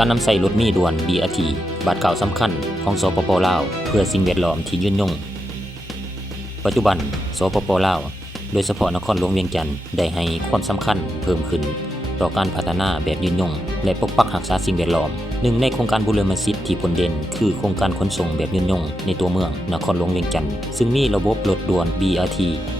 การนำใส่รถมีด่วน BRT บาทเก่าสำคัญของสปป.ลาวเพื่อสิ่งแวดล้อมที่ยืนยงปัจจุบันสปป.ลาวโดยเฉพาะนครหลวงเวียงจันทน์ได้ให้ความสำคัญเพิ่มขึ้นต่อการพัฒนาแบบยืนยงและปกปักรักษาสิ่งแวดล้อมหนึ่งในโครงการบูรณสิทธิ์ที่ผลเด่นคือโครงการขนส่งแบบยืนยงในตัวเมืองนครหลวงเวียงจันทน์ซึ่งมีระบบรถด่วน BRT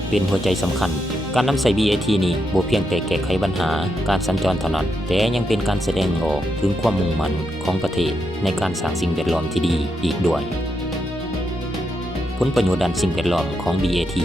เป็นหัวใจสำคัญการนำใส่ BRT นี้บ่เพียงแต่แก้ไขปัญหาการสัญจรเท่านั้นแต่ยังเป็นการแสดงออกถึงความมุ่งมั่นของประเทศในการสร้างสิ่งแวดล้อมที่ดีอีกด้วยผลประโยชน์ด้านสิ่งแวดล้อมของ BRT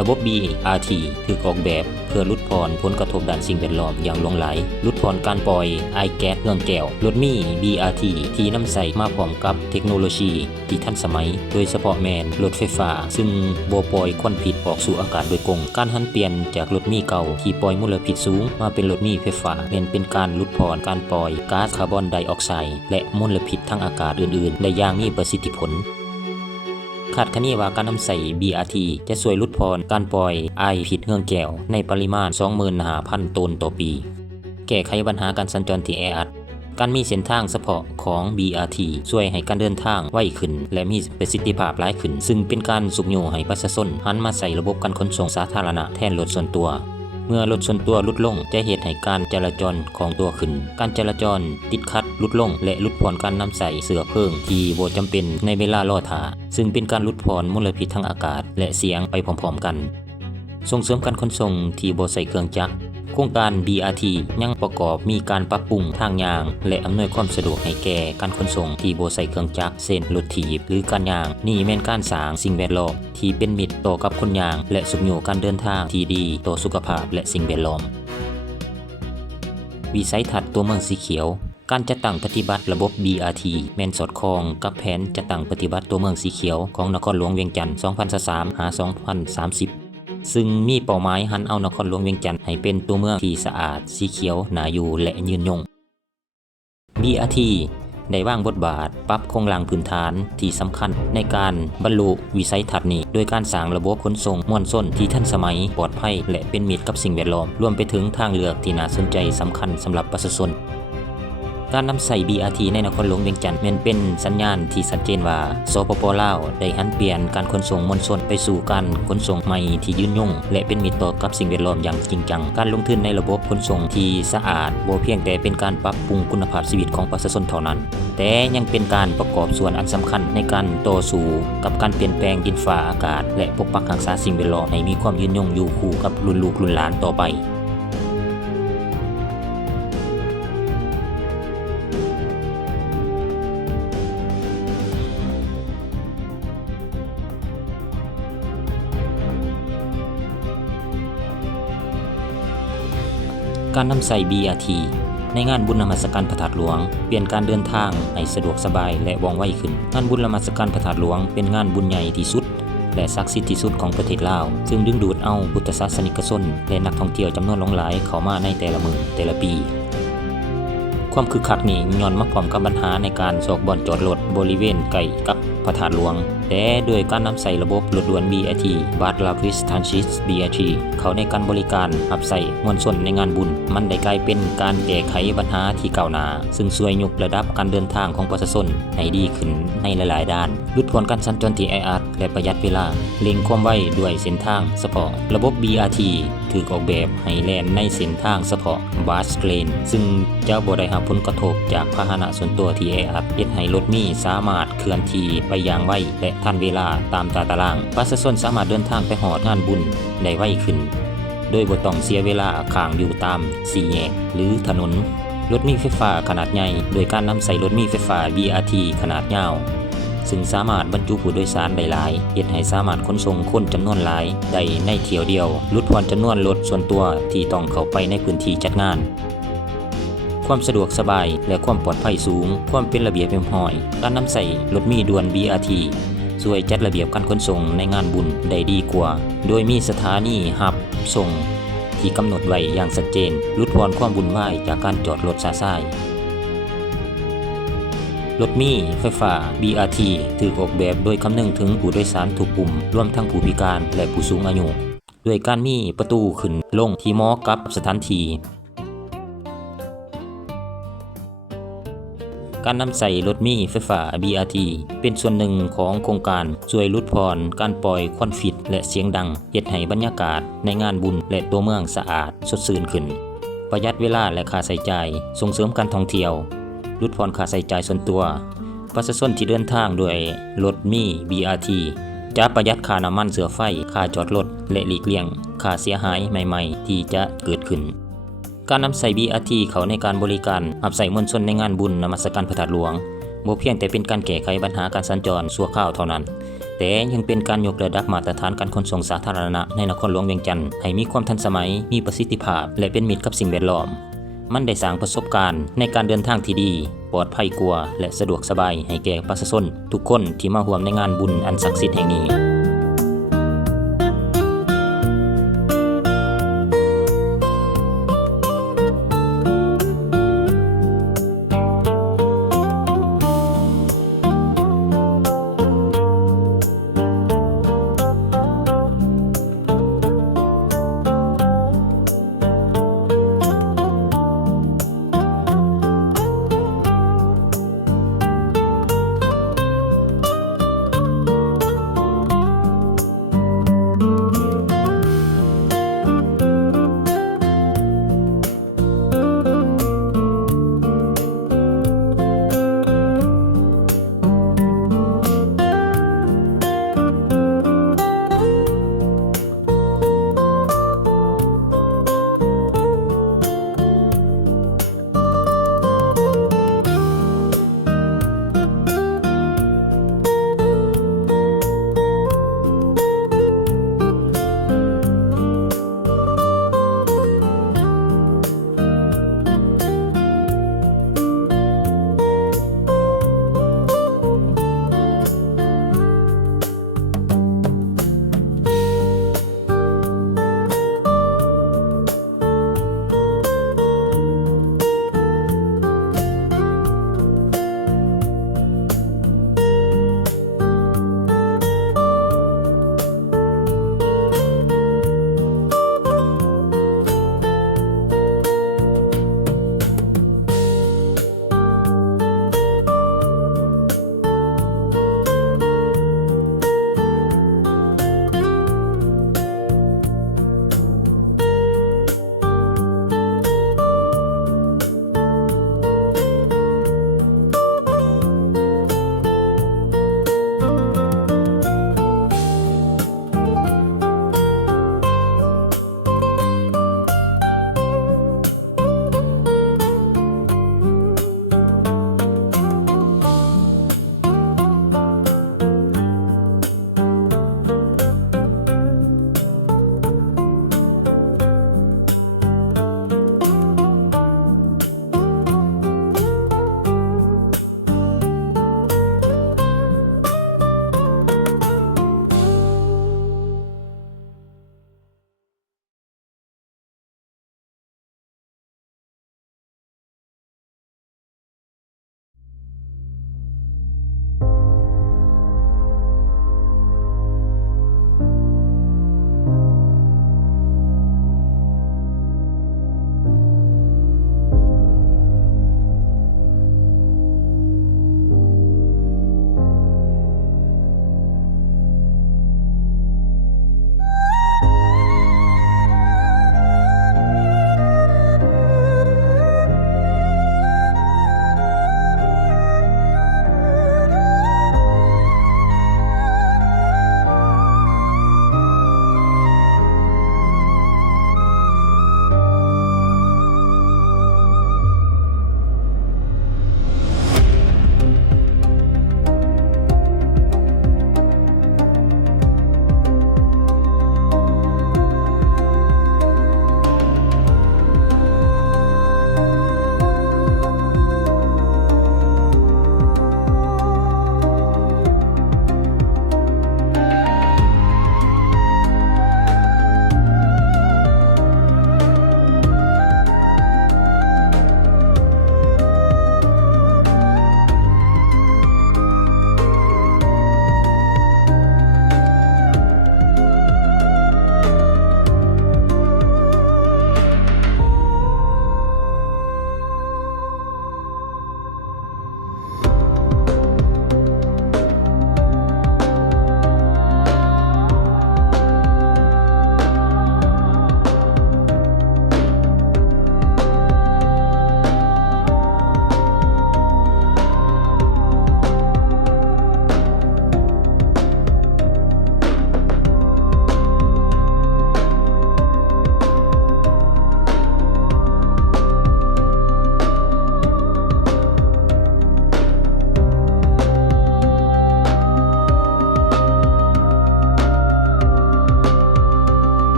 ระบบ BRT ถูกออกแบบเพื่อลดพรผลกระทบด้านสิ่งแวดล้อมอย่างหลงไหลลดพรการปล่อยไอแก๊สเรืองแก้วรถมี BRT ที่นำใส่มาพร้อมกับเทคโนโลยีที่ทันสมัยโดยเฉพาะแมนรถไฟฟ้าซึ่งบ่ปล่อยควันพิษออกสู่อากาศโดยตรงการหันเปลี่ยนจากรถมีเก่าที่ปล่อยมลพิษสูงมาเป็นรถมีไฟฟ้าเป็นการลดพรการปล่อยก๊าซคาร์บอนไดออกไซด์และมลพิษทางอากาศอื่นๆได้อย่างมีประสิทธิผลคาดคะเนว่าการนำใส่ BRT จะช่วยลดพรการปล่อยไอพิษเรืองแก้วในปริมาณ 25,000 ตันต่อปีแก้ไขปัญหาการสัญจรที่แออัดการมีเส้นทางเฉพาะของ BRT ช่วยให้การเดินทางไวขึ้นและมีประสิทธิภาพหลายขึ้นซึ่งเป็นการสุกโยให้ประชาชนหันมาใส่ระบบการขนส่งสาธารณะแทนรถส่วนตัวเมื่อรถส่วนตัวลดลงจะเหตุให้การจราจรของตัวขึ้นการจราจรติดขัดลดลงและลดพรการนำใส่เสื้อเพลิงที่บ่จำเป็นในเวลารอท่าซึ่งเป็นการลดพรมลพิษทางอากาศและเสียงไปพร้อมๆกันส่งเสริมการขนส่งที่บ่ใส่เครื่องจักรโครงการ BRT ยังประกอบมีการปรับปรุงทางยางและอำนวยความสะดวกให้แก่การขนส่งที่บ่ใส่เครื่องจักรเช่นรถถีบหรือการยางนี่แม่นการสร้างสิ่งแวดล้อมที่เป็นมิตรต่อกับคนยางและสุขโยการเดินทางที่ดีต่อสุขภาพและสิ่งแวดล้อมวิสัยทัศน์ตัวเมืองสีเขียวการจัดตั้งปฏิบัติระบบ BRT แม่นสอดคล้องกับแผนจัดตั้งปฏิบัติตัวเมืองสีเขียวของนครหลวงเวียงจันทน์ 2023-2030ซึ่งมีเป้าหมายหันเอานครหลวงเวียงจันทน์ให้เป็นตัวเมืองที่สะอาดสีเขียวน่าอยู่และยืนยง BRT ได้วางบทบาทปรับโครงสร้างพื้นฐานที่สำคัญในการบรรลุวิสัยทัศน์นี้โดยการสร้างระบบขนส่งมวลชนที่ทันสมัยปลอดภัยและเป็นมิตรกับสิ่งแวดล้อมรวมไปถึงทางเลือกที่น่าสนใจสำคัญสำหรับประชาชนการนำใส่ BRT ในนครหลวงเวียงจันทน์เป็นสัญญาณที่ชัดเจนว่าสปป.ลาวได้หันเปลี่ยนการขนส่งมวลชนไปสู่การขนส่งใหม่ที่ยืนยงและเป็นมิตรต่อกับสิ่งแวดล้อมอย่างจริงจังการลงทุนในระบบขนส่งที่สะอาดบ่เพียงแต่เป็นการปรับปรุงคุณภาพชีวิตของประชาชนเท่านั้นแต่ยังเป็นการประกอบส่วนอันสำคัญในการต่อสู้กับการเปลี่ยนแปลงดินฟ้าอากาศและปกปักรักษาสิ่งแวดล้อมให้มีความยืนยงอยู่คู่กับรุ่นลูกรุ่นหลานต่อไปการนำใส่ BRT ในงานบุญนมัสการพระธาตุหลวงเปลี่ยนการเดินทางให้สะดวกสบายและว่องไวขึ้นงานบุญนมัสการพระธาตุหลวงเป็นงานบุญใหญ่ที่สุดและศักดิ์สิทธิ์ที่สุดของประเทศลาวซึ่งดึงดูดเอาพุทธศาสนิกชนและนักท่องเที่ยวจำนวนหลายเข้ามาในแต่ละมื้อแต่ละปีความคึกคักนี้ย้อนมาพร้อมกับปัญหาในการซอกบ่อนจอดรถบริเวณใกล้กับพระธาตุหลวงแต่ด้วยการนำใส่ระบบรถด่วน BRT บาทลาพิสทันชิส BRT เขาในการบริการรับใส่มวลชนในงานบุญมันได้กลายเป็นการแก้ไขปัญหาที่ก้าวหน้าซึ่งช่วยยกระดับการเดินทางของประชาชนให้ดีขึ้นในหลายๆด้านลดผลการสัญจรที่แออัดและประหยัดเวลาเร่งความไวด้วยเส้นทางเฉพาะระบบ BRT ถูกออกแบบให้แล่นในเส้นทางเฉพาะ Bus Lane ซึ่งจะบ่ได้รับผลกระทบจากพาหนะส่วนตัวที่แออัดเฮ็ดให้รถมีสามารถเคลื่อนที่ไปอย่างไวและทันเวลาตามตารางประชาชนสามารถเดินทางไปฮอดงานบุญได้ไวขึ้นโดยบ่ต้องเสียเวลาข้างอยู่ตามสี่แยกหรือถนนรถมีไฟฟ้าขนาดใหญ่โดยการนำใส่รถมีไฟฟ้า BRT ขนาดยาวซึ่งสามารถบรรจุผู้โดยสารได้หลายเฮ็ดให้สามารถขนส่งคนจำนวนหลายได้ในเที่ยวเดียวลดพรจำนวนรถส่วนตัวที่ต้องเข้าไปในพื้นที่จัดงานความสะดวกสบายและความปลอดภัยสูงความเป็นระเบียบเรียบร้อยการนำใส่รถมีด่วน BRT ช่วยจัดระเบียบการขนส่งในงานบุญได้ดีกว่าโดยมีสถานีรับส่งที่กำหนดไว้อย่างชัดเจนลดพรความวุ่นวายจากการจอดรถซ่าซ่ายรถมีไฟฟ้า BRT ถูกออกแบบโดยคำนึงถึงผู้โดยสารทุกกลุ่มรวมทั้งผู้พิการและผู้สูงอายุด้วยการมีประตูขึ้นลงที่เหมาะกับสถานที่ การนำใส่รถมีไฟฟ้า BRT เป็นส่วนหนึ่งของโครงการช่วยลดพรการปล่อยควันฟิตและเสียงดังเฮ็ดให้บรรยากาศในงานบุญและตัวเมืองสะอาดสดชื่นขึ้นประหยัดเวลาและค่าใช้จ่ายส่งเสริมการท่องเที่ยวลดพรค่าใช้จ่ายส่วนตัวประชาชนที่เดินทางด้วยรถมี BRT จะประหยัดค่าน้ำมันเสือไฟค่าจอดรถและหลีกเลี่ยงค่าเสียหายใหม่ๆที่จะเกิดขึ้นการนำใส่ BRT เข้าในการบริการรับใส่มวลชนในงานบุญนมัสการพระธาตุหลวงบ่เพียงแต่เป็นการแก้ไขปัญหาการสัญจรชั่วคราวเท่านั้นแต่ยังเป็นการยกระดับมาตรฐานการขนส่งสาธารณะในนครหลวงเวียงจันทน์ให้มีความทันสมัยมีประสิทธิภาพและเป็นมิตรกับสิ่งแวดล้อมมันได้สร้างประสบการณ์ในการเดินทางที่ดีปลอดภัยกว่าและสะดวกสบายให้แก่ประชาชนทุกคนที่มาร่วมในงานบุญอันศักดิ์สิทธิ์แห่งนี้